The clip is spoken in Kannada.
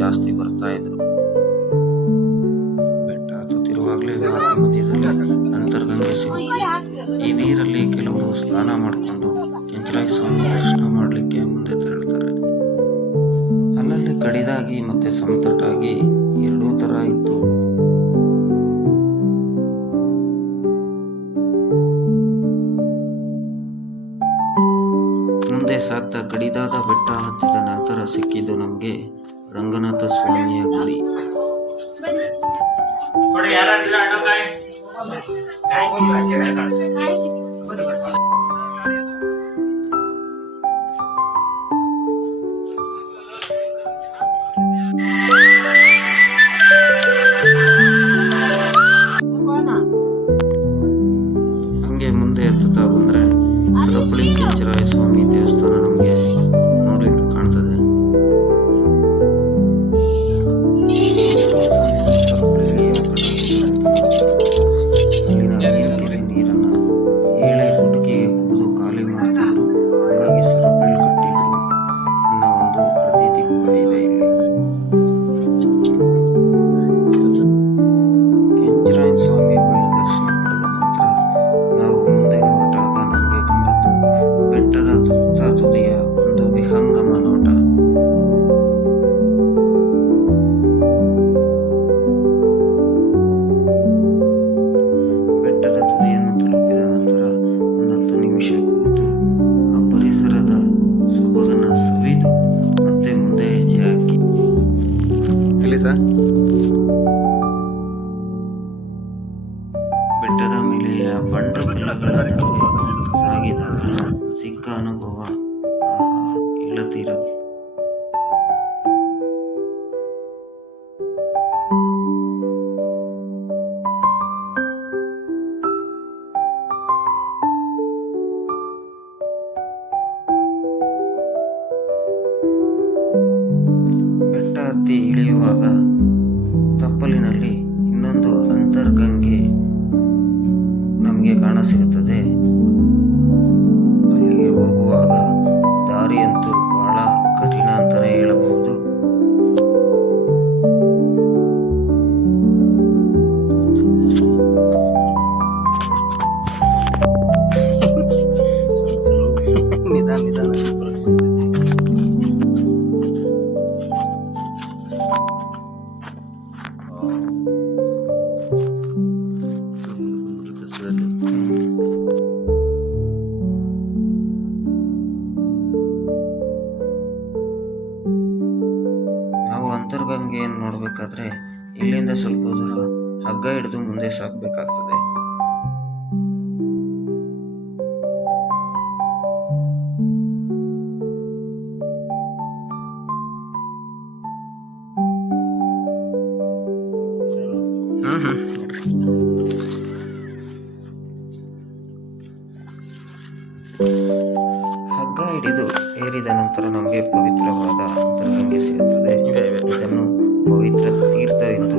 ಜಾಸ್ತಿ ಬರ್ತಾ ಇದ್ರು. ಬೆಟ್ಟ ಹತ್ತುತ್ತಿರುವಾಗಲೇ ಮಾರ್ಗ ಮಧ್ಯದಲ್ಲಿ ಅಂತರ್ಗಂಗೆ ಸಿಗುತ್ತೆ. ಈ ನೀರಲ್ಲಿ ಕೆಲವರು ಸ್ನಾನ ಮಾಡಿಕೊಂಡು ಕೆಂಚರಾಯ ಸ್ವಾಮಿ ದರ್ಶನ ಮಾಡಲಿಕ್ಕೆ ಮುಂದೆ ತೆರಳ್ತಾರೆ. ಅಲ್ಲಲ್ಲಿ ಕಡಿದಾಗಿ ಮತ್ತೆ ಸಮತಟ್ಟಾಗಿ ಎರಡೂ ತರ ಇತ್ತು. ಮುಂದೆ ಸಾಗ್ತಾ ಕಡಿದಾದ ಬೆಟ್ಟ ಹತ್ತಿದ ನಂತರ ಸಿಕ್ಕಿದ್ದು ನಮಗೆ ರಂಗನಾಥ ಸ್ವಾಮಿಯ ಗುಡಿ. ಹಂಗೆ ಮುಂದೆ ಹತ್ತುತ್ತಾ ಬಂದ್ರೆ ಸರಪಳಿ ಕೆಂಚರಾಯ ಸ್ವಾಮಿ ದೇವಸ್ಥಾನ ನಮಗೆ ನೋಡ್ಲಿಕ್ಕೆ ಕಾಣ್ತದೆ. ನೀರನ್ನ ಏಳೆ ಗುಡ್ಕಿಗೆ ಕುಡಿದು ಖಾಲಿ ಮಾಡ್ತಿದ್ರು, ಹಾಗಾಗಿ ಸರಪಳಿ ಕಟ್ಟಿದ್ರು ಅನ್ನೋ ಒಂದು ಪ್ರತೀತಿ ಕೂಡ ಇದೆ ಇಲ್ಲಿ. ಕೆಂಚರಾಯ ಸ್ವಾಮಿ ದರ್ಶನ ಪಡೆದ ನಂತರ ನಾವು ಮುಂದೆ ಹೊರಟಾಗ ನಮಗೆ ಕಂಡದ್ದು ಬೆಟ್ಟದ ತುತ್ತ ತುದಿಯ ಒಂದು ವಿಹಂಗಮ ನೋಟ. ಬೆಟ್ಟದ ತುದಿಯನ್ನು ತಲುಪಿದ ನಂತರ 10 ನಿಮಿಷ ಕೂತು ಆ ಪರಿಸರದ ಸೊಬಗನ್ನ ಸವಿದು ಮತ್ತೆ ಮುಂದೆ ಹೆಜ್ಜೆ ಹಾಕಿ ಬೆಟ್ಟದ ಮೇಲೆ ಆ ಬಂಡೆ ಕಲ್ಲುಗಳ ನಡುವೆ ಸಾಗಿದಾಗ ಸಿಕ್ಕ ಅನುಭವ ಹೇಳತೀರದು. ಬೆಟ್ಟ ಹತ್ತಿ ಇಳಿಯುವಾಗ ತಪ್ಪಲಿನಲ್ಲಿ ಇನ್ನೊಂದು ಅಂತರ್ಗಂಗೆ ನಮಗೆ ಕಾಣಸಿಗುತ್ತದೆ. ಅಲ್ಲಿಗೆ ಹೋಗುವಾಗ ದಾರಿಯಂತೂ ಬಹಳ ಕಠಿಣ ಅಂತಾನೆ ಹೇಳಬಹುದು. ನಿಧಾನ ನಾವು ಅಂತರ್ಗಂಗೆಯನ್ನು ನೋಡ್ಬೇಕಾದ್ರೆ ಇಲ್ಲಿಂದ ಸ್ವಲ್ಪ ದೂರ ಹಗ್ಗ ಹಿಡಿದು ಮುಂದೆ ಸಾಗಬೇಕಾಗ್ತದೆ. ಹಗ್ಗ ಹಿಡಿದು ಏರಿದ ನಂತರ ನಮಗೆ ಪವಿತ್ರವಾದ ಅಂತರ್ಗಂಗೆ ಸಿಗುತ್ತದೆ. ಇದನ್ನು ಪವಿತ್ರ ತೀರ್ಥವೆಂದು